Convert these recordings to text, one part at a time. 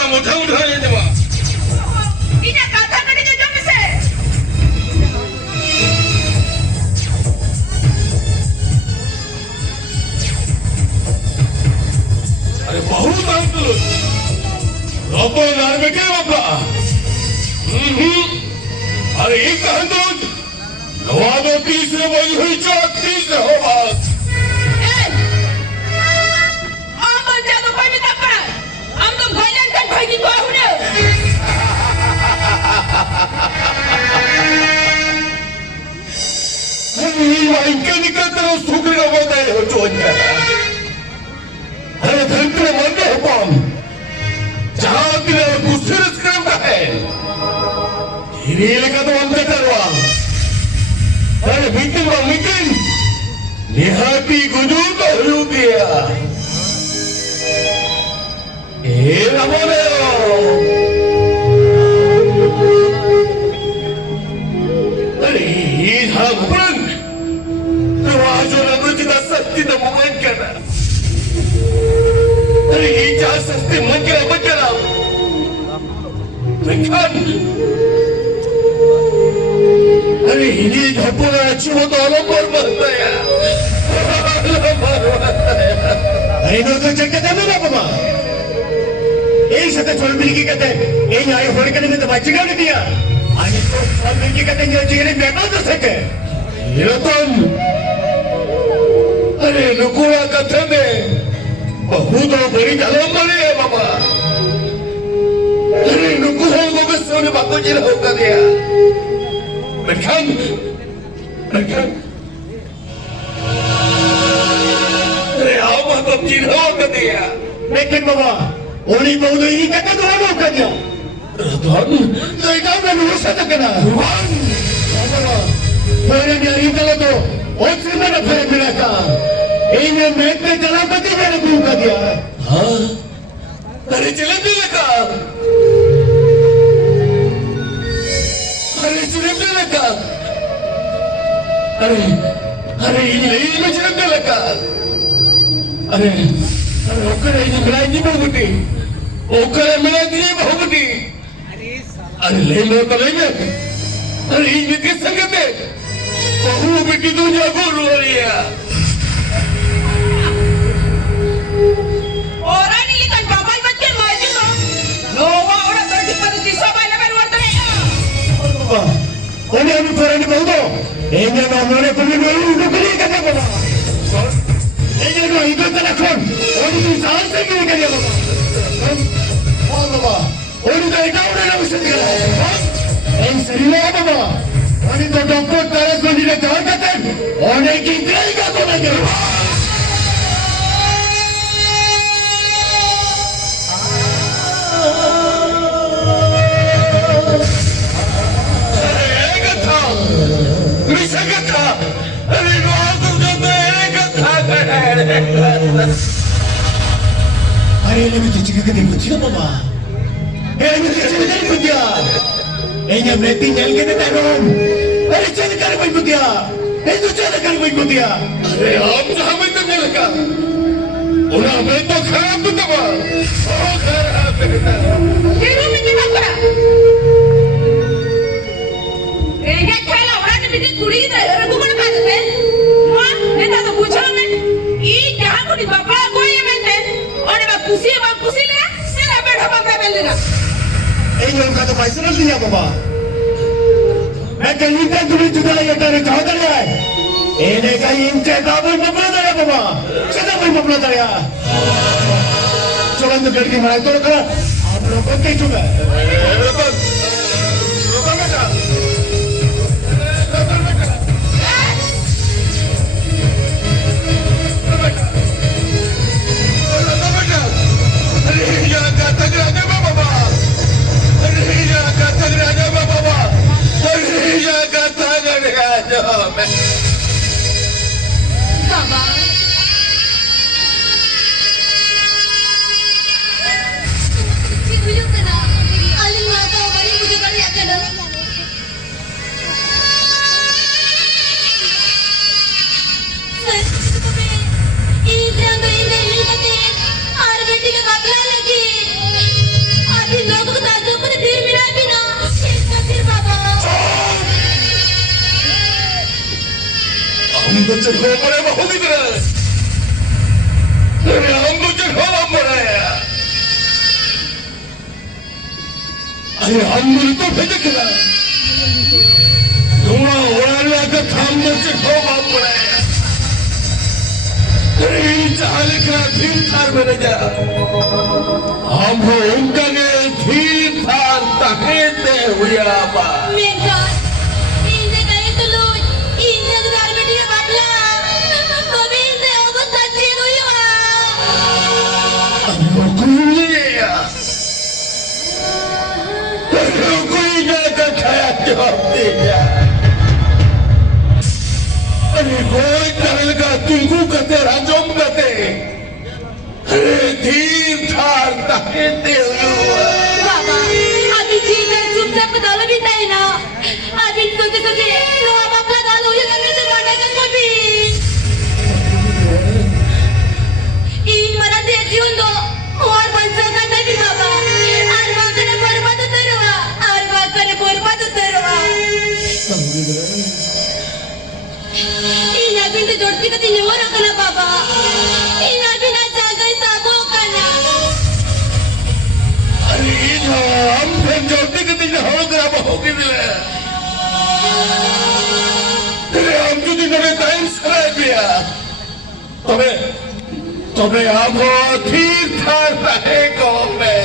kata mudah-mudahan ini mah. Ini kata kali je jom se. अरे बहुत अंतर लोगों नार में क्या बाबा अरे एक कहतो नवादो तीसरे वही हुई चौक तीसरे हो बात Aman jatuh kami tak apa. Am tu goyan kan bagi gua huna. ini mah ikan terus suka nama dah ho cuaca अरे धरती में मरने हो पाम जहाँ तेरे गुस्से रस्कम का है धीरे का तो अंत करवा अरे मीटिंग निहाती गुजू तो हो गया ये नमोने अरे ये धागुरन तो आज और अमृत सत्य तो मुमन करना अरे ये जा सस्ते मन के मत कराओ लेकिन अरे इन्हीं धपोला अच्छी तो आलम पर मरता है अरे इधर तो चक्कर दे ना बाबा एक सत्य छोड़ मिलकी कहते ये न्याय होने के लिए तो बच्चे का नहीं दिया आज तो छोड़ मिलकी कहते हैं जो चीज़ें बेकार कर सके ये तो अरे नुकुला कथन है बहुत बड़ी जलम बनी है बाबा अरे नुकु हो बस सोने बापू जी ने होकर दिया लेकिन अरे आओ बापू जी ने होकर दिया लेकिन बाबा ओनी बहुत ही कहते तो हम होकर दिया धन तो एक और मैं उसे तक ना बाबा मेरे न्याय चलो तो और सिर में न फेंक मिला का इन्हें मैं पे जलापति मैंने क्यों कर दिया हाँ अरे जलेबी लगा अरे जलेबी लगा अरे अरे नहीं में जलेबी लगा अरे अरे ओकरे ये मिलाई नहीं बहुटी ओकरे मिलाई नहीं बहुटी अरे ले लो तो ले अरे ये किस संगत है बहु बेटी तू जागो रो रही है Orang ni kan babai macam maju tu. Lowa orang terdipat di sobai lepas luar tu. बाबा ओने अनु परनी बहुतो एने नमरे पुली नरु नुकली कते बाबा एने नो इधर तक कोन ओनी तू साल से क्यों करिया बाबा हां बाबा ओनी तो इटा उड़े ना उसे दिया एन सरीला बाबा ओनी तो डॉक्टर तारे को नीले जान करते ओने की ग्राई का तो लगे अरे ini mesti cakap ke dia cakap apa? Ini mesti cakap ke dia. Ini mesti jangan kita tahu. Ini cakap ke dia. Ini cakap ke dia. अरे आप जहाँ में तो नहीं लगा। उन्हें हमें तो खराब तो तबा। ओ खराब है। Di rumah ni apa? Ini kalau orang ni bikin kuri dah, orang tu mana pada tu? Wah, ni tak tahu bukan apa. Ini jangan kuri bapa aku yang mentor. Orang bapa kusi le, sila berapa bapa bela. ini orang kata पैसा नहीं दिया बाबा मैं कहीं तक दूरी जुदा ये तेरे कहाँ कर रहा है इन्हें कहीं इनके दाबल मपला दरिया बाबा चला भाई मपला दरिया चलो तो लड़की मराई तो रखा आप लोग को क्या चुका रुको बेटा अरे यहाँ का तक राजा बाबा अरे यहाँ का तक राजा बाबा अरे यहाँ का तक राजा Bapa. Si William kenapa? Aling mata 것을 허물에 호기들아 너네 아무것을 허물어야 아니 아무리 또 배적해라 누나 오라를 아까 담것을 허물어야 그래 자리가 빈탈 베르자 아무 온강에 빈탈 땅에 우야마 Minsan, hindi kayo tuloy. Hindi ang dami niya bakla. Kami hindi ako sa sino yun. 아이고 굴리야 굴리가 가야 되었대야 아니 거의 나를가 들고 갔대 라좀 갔대 그래 딘탈 땅에 Baba, abin siya sumsa pa dalam bintay na. Abin susi-susi, luwa bakla dalo yung amin sa panagang gabi. Marati at yun do. Huwag bansa ka tayo, Baba. Arba ka na porma tuturuwa. Arba ka na porma tuturuwa. Inabin to Dorothy ka tiniwara ka na, Baba. Inabin at sagay sabo ka na. 아니 이저 암팬 어떻게든 허그라고 호기들래 그래 암주디 너네 타임 사람이야 তবে আবো ঠিক ঠাক রাহে কমে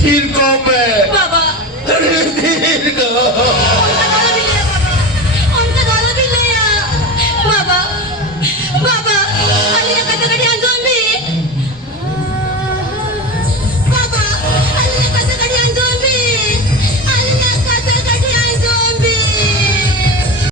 ঠিক কমে Baba,